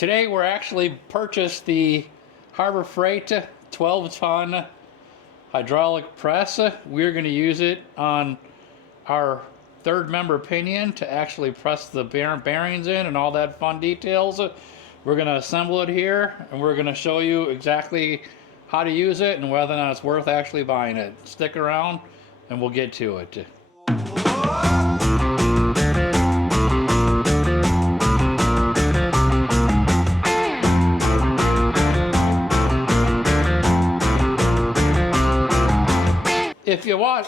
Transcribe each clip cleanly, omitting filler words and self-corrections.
Today we're actually purchased the Harbor Freight 12-ton hydraulic press. We're going to use it on our third member pinion to actually press the bearings in and all that fun details. We're going to assemble it here and we're going to show you exactly how to use it and whether or not it's worth actually buying it. Stick around and we'll get to it.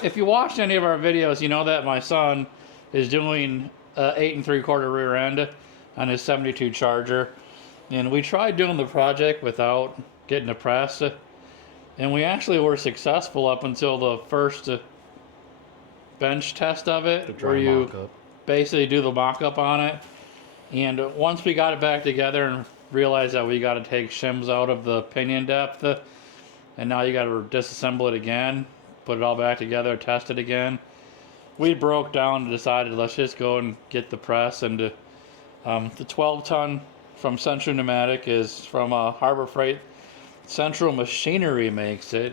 If you watched any of our videos, you know that my son is doing 8 3/4 rear end on his 72 Charger, and we tried doing the project without getting a press, and we actually were successful up until the first bench test of it, where you basically do the mock-up on it. And once we got it back together and realized that we got to take shims out of the pinion depth, and now you got to disassemble it again, put it all back together, test it again. We broke down and decided let's just go and get the press. And the 12-ton from Central Pneumatic is from Harbor Freight. Central Machinery makes it,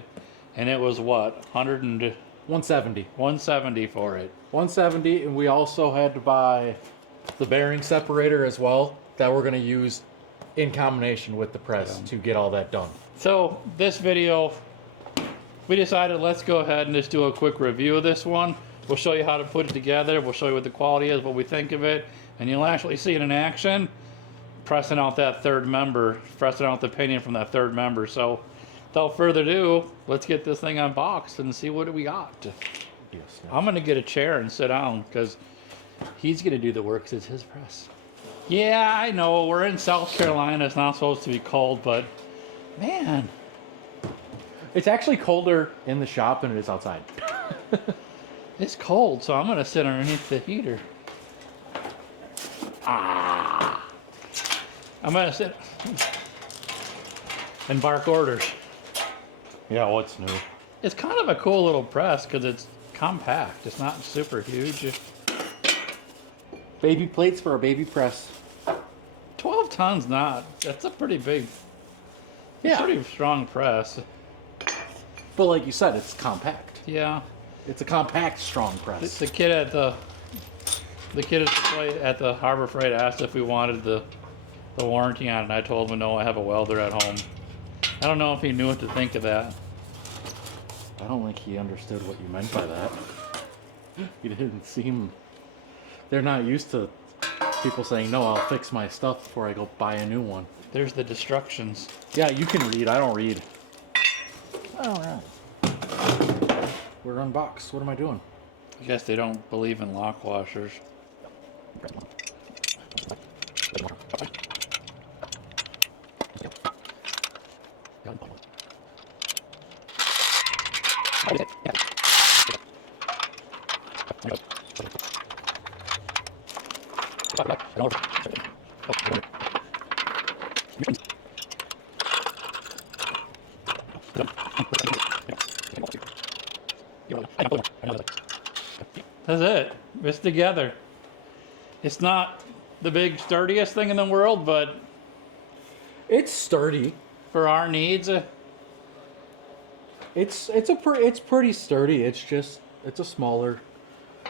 and it was what, 170 for it. 170, and we also had to buy the bearing separator as well that we're going to use in combination with the press to get all that done. So this video, we decided let's go ahead and just do a quick review of this one. We'll show you how to put it together. We'll show you what the quality is, what we think of it, and you'll actually see it in action, pressing out that third member, pressing out the pinion from that third member. So without further ado, let's get this thing unboxed and see what we got. Yes, I'm gonna get a chair and sit down because he's gonna do the work because it's his press. Yeah, I know, we're in South Carolina. It's not supposed to be cold, but man, it's actually colder in the shop than it is outside. it's cold, so I'm gonna sit underneath the heater. I'm gonna sit and bark orders. Yeah, what's new? It's kind of a cool little press because it's compact. It's not super huge. Baby plates for a baby press. 12 tons, that's a pretty big, pretty strong press. But like you said, it's compact. Yeah. It's a compact, strong press. The kid at the Harbor Freight asked if we wanted the warranty on it, and I told him no, I have a welder at home. I don't know if he knew what to think of that. I don't think he understood what you meant by that. He didn't seem... They're not used to people saying, no, I'll fix my stuff before I go buy a new one. There's the destructions. Yeah, you can read. I don't read. Alright. We're unboxed. What am I doing? I guess they don't believe in lock washers. That's it. It's together. It's not the big sturdiest thing in the world, but it's sturdy for our needs. It's pretty sturdy. It's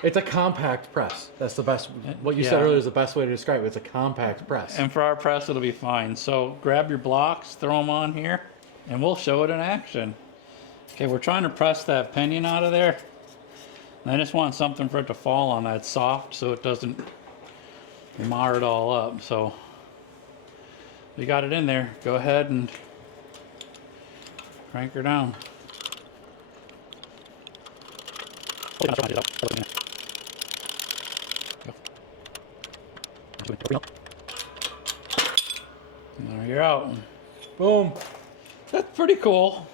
a compact press. That's the best. What you said earlier is the best way to describe it. It's a compact press. And for our press, it'll be fine. So grab your blocks, throw them on here, and we'll show it in action. Okay, we're trying to press that pinion out of there. And I just want something for it to fall on that's soft so it doesn't mar it all up. So we got it in there. Go ahead and crank her down. There you're out. Boom. That's pretty cool.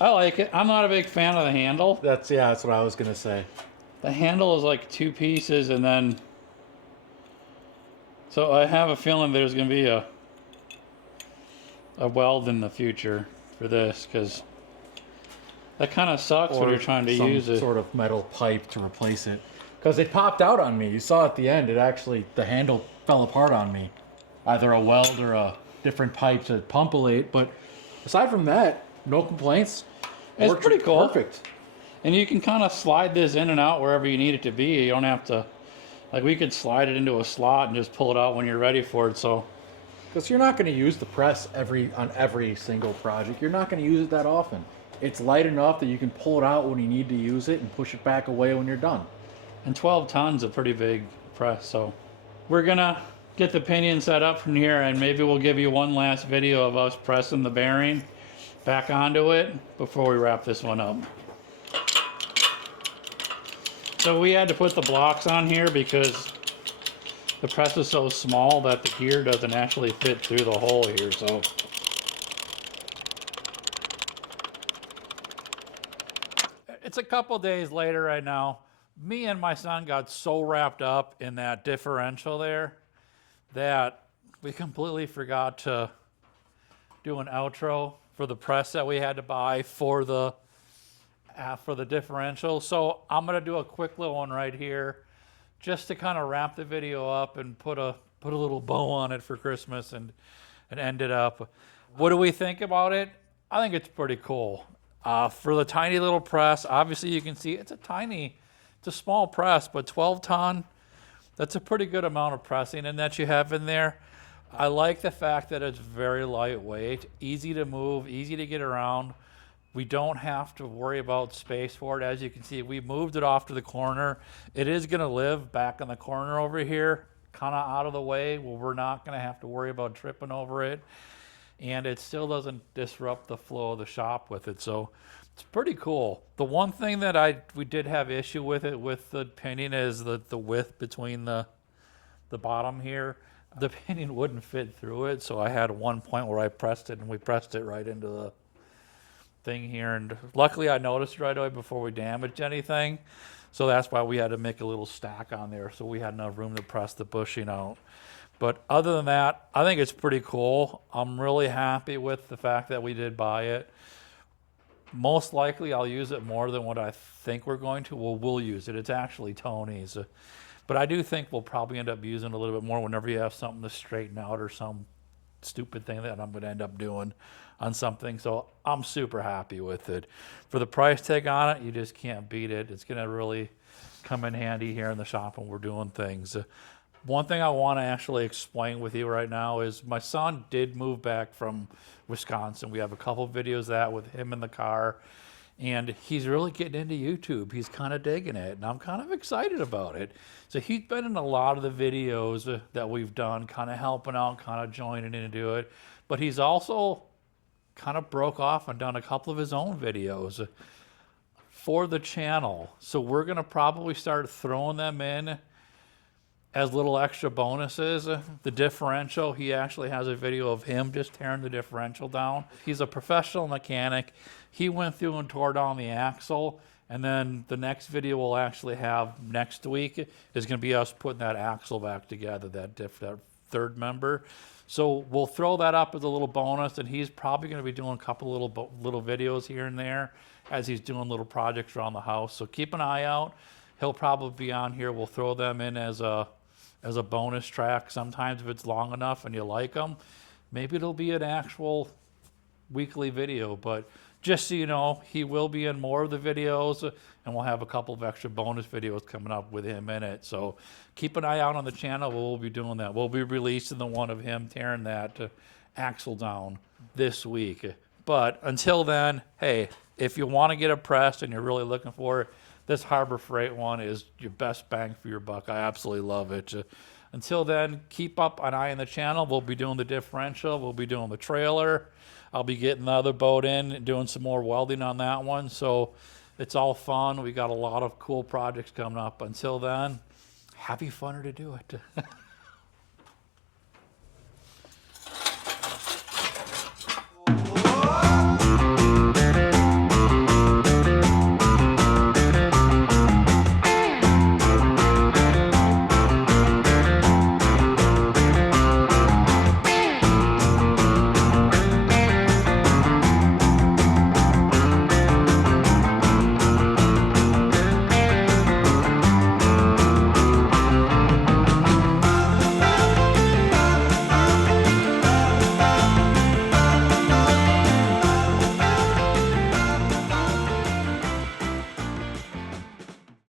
I like it. I'm not a big fan of the handle. That's what I was gonna say. The handle is like 2 pieces, and then so I have a feeling there's gonna be a weld in the future for this, because that kind of sucks when you're trying to use it. Sort of metal pipe to replace it, because it popped out on me. You saw at the end, the handle fell apart on me. Either a weld or a different types to pumpulate. But aside from that, no complaints. It's Works pretty cool. Perfect. And you can kind of slide this in and out wherever you need it to be. You don't have to, like, we could slide it into a slot and just pull it out when you're ready for it. So, Because you're not going to use the press on every single project. You're not going to use it that often. It's light enough that you can pull it out when you need to use it and push it back away when you're done. and 12 tons, a pretty big press. So, we're gonna get the pinion set up from here, and maybe we'll give you one last video of us pressing the bearing back onto it before we wrap this one up. So we had to put the blocks on here because the press is so small that the gear doesn't actually fit through the hole here. So it's a couple days later right now. Me and my son got so wrapped up in that differential there that we completely forgot to do an outro for the press that we had to buy for the differential. So I'm gonna do a quick little one right here just to kind of wrap the video up and put a little bow on it for Christmas and end it up. What do we think about it? I think it's pretty cool. For the tiny little press, obviously you can see it's a small press, but 12 ton, that's a pretty good amount of pressing and that you have in there. I like the fact that it's very lightweight, easy to move, easy to get around. We don't have to worry about space for it. As you can see, we moved it off to the corner. It is gonna live back in the corner over here, kind of out of the way where we're not gonna have to worry about tripping over it. And it still doesn't disrupt the flow of the shop with it. So it's pretty cool. The one thing that we did have issue with it with the pinion is the width between the bottom here. The pinion wouldn't fit through it, so I had one point where I pressed it and we pressed it right into the thing here, and luckily I noticed right away before we damaged anything. So that's why we had to make a little stack on there so we had enough room to press the bushing out. But other than that, I think it's pretty cool. I'm really happy with the fact that we did buy it. Most likely I'll use it more than what I think we're going to. Well, we'll use it. It's actually Tony's. But I do think we'll probably end up using it a little bit more whenever you have something to straighten out or some stupid thing that I'm going to end up doing on something. So I'm super happy with it. For the price tag on it, you just can't beat it. It's going to really come in handy here in the shop when we're doing things. One thing I want to actually explain with you right now is my son did move back from Wisconsin. We have a couple videos of that with him in the car, and he's really getting into YouTube. He's kind of digging it, and I'm kind of excited about it. So he's been in a lot of the videos that we've done, kind of helping out, kind of joining into it. But he's also kind of broke off and done a couple of his own videos for the channel. So we're going to probably start throwing them in as little extra bonuses. The differential, he actually has a video of him just tearing the differential down. He's a professional mechanic. He went through and tore down the axle, and then the next video we'll actually have next week is going to be us putting that axle back together, that third member. So we'll throw that up as a little bonus, and he's probably going to be doing a couple little videos here and there as he's doing little projects around the house. So keep an eye out. He'll probably be on here. We'll throw them in as a bonus track. Sometimes if it's long enough and you like them, maybe it'll be an actual weekly video. But just so you know, he will be in more of the videos, and we'll have a couple of extra bonus videos coming up with him in it. So keep an eye out on the channel. We'll be doing that. We'll be releasing the one of him tearing that axle down this week. But until then, hey, if you want to get it pressed and you're really looking for it, this Harbor Freight one is your best bang for your buck. I absolutely love it. Until then, keep up an eye on the channel. We'll be doing the differential. We'll be doing the trailer. I'll be getting the other boat in and doing some more welding on that one. So it's all fun. We got a lot of cool projects coming up. Until then, happy funner to do it.